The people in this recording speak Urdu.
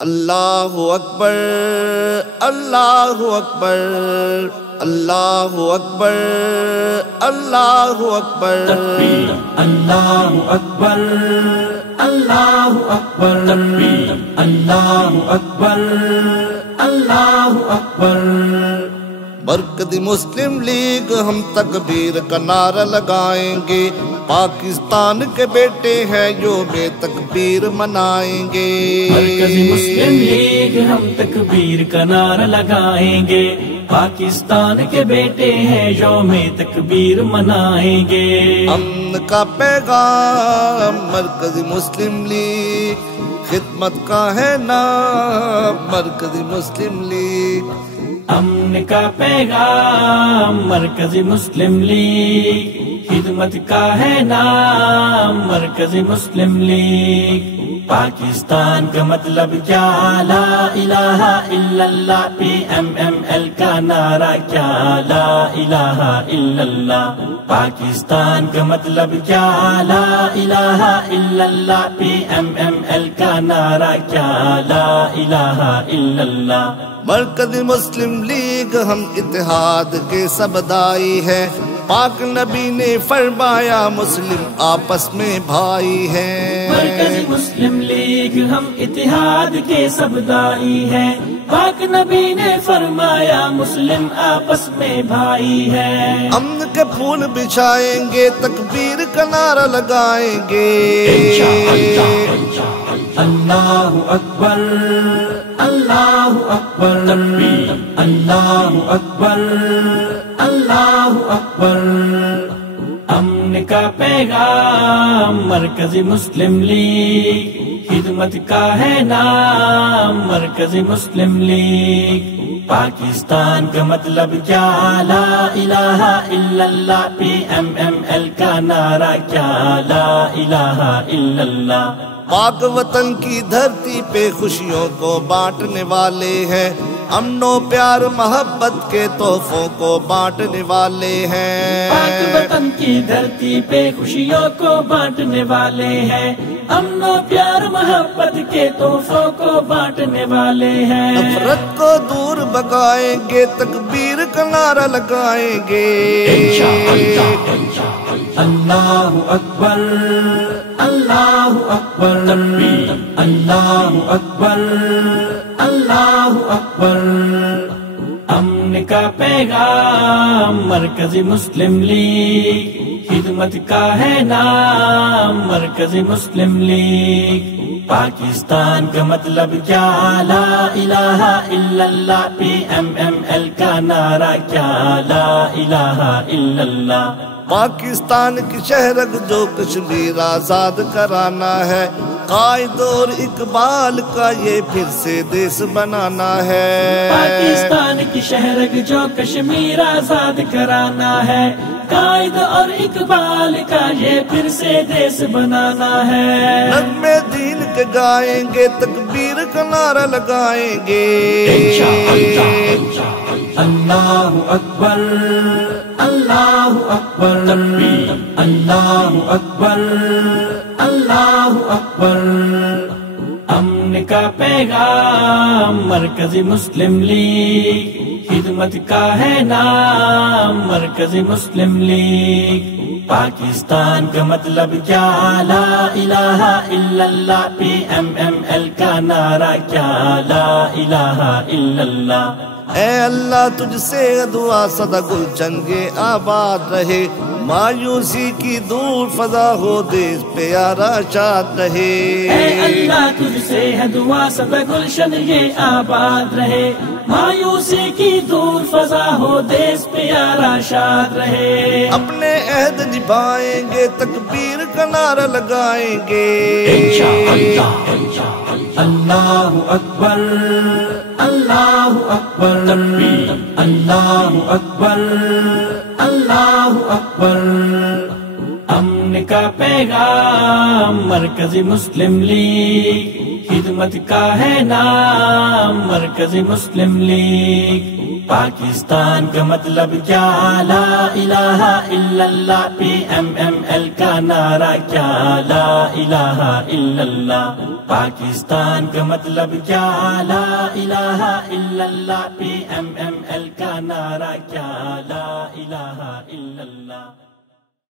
اللہ اکبر اللہ اکبر اللہ اکبر اللہ اکبر تکبیر اللہ اکبر اللہ اکبر تکبیر اللہ اکبر اللہ اکبر مرکزی مسلم لیگ ہم تکبیر کا نعرہ لگائیں گے، پاکستان کے بیٹے ہیں یوم تکبیر منائیں گے۔ مرکزی مسلم لیگ ہم تکبیر کا نعرہ لگائیں گے، پاکستان کے بیٹے ہیں یوم تکبیر منائیں گے۔ امن کا پیغام مرکزی مسلم لیگ، خدمت کا ہے نام مرکزی مسلم لیگ۔ امن کا پیغام مرکزی مسلم لیگ، خدمت کا ہے نام مرکزی مسلم لیگ۔ پاکستان کا مطلب کیا، لا الہ الا اللہ، پی ایم ایم ایل کا نعرہ کیا، لا الہ الا اللہ۔ پاکستان کا مطلب کیا، لا الہ الا اللہ، پی ایم ایم ایل کا نعرہ کیا، لا الہ الا اللہ۔ مرکزی مسلم لیگ ہم اتحاد کے سبدائی ہے، پاک نبی نے فرمایا مسلم آپس میں بھائی ہیں۔ مرکزی مسلم لیگ ہم اتحاد کے سبدائی ہیں، پاک نبی نے فرمایا مسلم آپس میں بھائی ہیں۔ امن کے پھول بچھائیں گے، تکبیر کا نعرہ لگائیں گے۔ اللہ اکبر اللہ اکبر تکبیر اللہ اکبر اللہ اکبر۔ امن کا پیغام مرکزی مسلم لیگ، خدمت کا ہے نام مرکزی مسلم لیگ۔ پاکستان کا مطلب کیا، لا الہ الا اللہ، پی ایم ایم ایل کا نعرہ کیا، لا الہ الا اللہ۔ پاک وطن کی دھرتی پہ خوشیوں کو بانٹنے والے ہیں، امن و پیار محبت کے تحفوں کو بانٹنے والے ہیں۔ پاک وطن کی دھرتی پہ خوشیوں کو بانٹنے والے ہیں، امن و پیار محبت کے تحفوں کو بانٹنے والے ہیں۔ نفرت کو دور بھگائیں گے، تکبیر کا نعرہ لگائیں گے۔ اللہ اکبر اللہ اکبر تکبیر اللہ اکبر اللہ اکبر۔ امن کا پیغام مرکزی مسلم لیگ، خدمت کا ہے نام مرکزی مسلم لیگ۔ پاکستان کا مطلب کیا، لا الہ الا اللہ، پی ایم ایم ایل کا نعرہ کیا، لا الہ الا اللہ۔ پاکستان کی شہرگ جو کشمیر آزاد کرانا ہے، قائد اور اقبال کا یہ پھر سے دیس بنانا ہے۔ پاکستان کی شہرگ جو کشمیر آزاد کرانا ہے، قائد اور اقبال کا یہ پھر سے دیس بنانا ہے۔ نظم دین کے گائیں گے، تکبیر کا نعرہ لگائیں گے۔ اللہ اکبر اللہ اکبر تکبیر اللہ اکبر اللہ اکبر۔ امن کا پیغام مرکزی مسلم لیگ، خدمت کا ہے نام مرکزی مسلم لیگ۔ پاکستان کا مطلب کیا، لا الہ الا اللہ، پی ایم ایم ایل کا نعرہ کیا، لا الہ الا اللہ۔ اے اللہ تجھ سے دعا سدا گل چنگے آباد رہے، مایوسی کی دور فضا ہو دیس پیارا شاد رہے۔ اے اللہ تجھ سے ہے دعا سدا گلشن یہ آباد رہے، مایوسی کی دور فضا ہو دیس پیارا شاد رہے۔ اپنے عہد نبھائیں گے، تکبیر کا نعرہ لگائیں گے۔ اللہ اکبر اللہ اکبر تکبیر اللہ اکبر اللہ اکبر۔ امن کا پیغام مرکزی مسلم لیگ، خدمت کا ہے نام مرکزی مسلم لیگ۔ پاکستان کا مطلب کیا، لا الہ الا اللہ، PMML کا نعرہ کیا، لا الہ الا اللہ۔ پاکستان کا مطلب کیا، لا الہ الا اللہ، PMML کا نعرہ کیا، لا الہ الا اللہ۔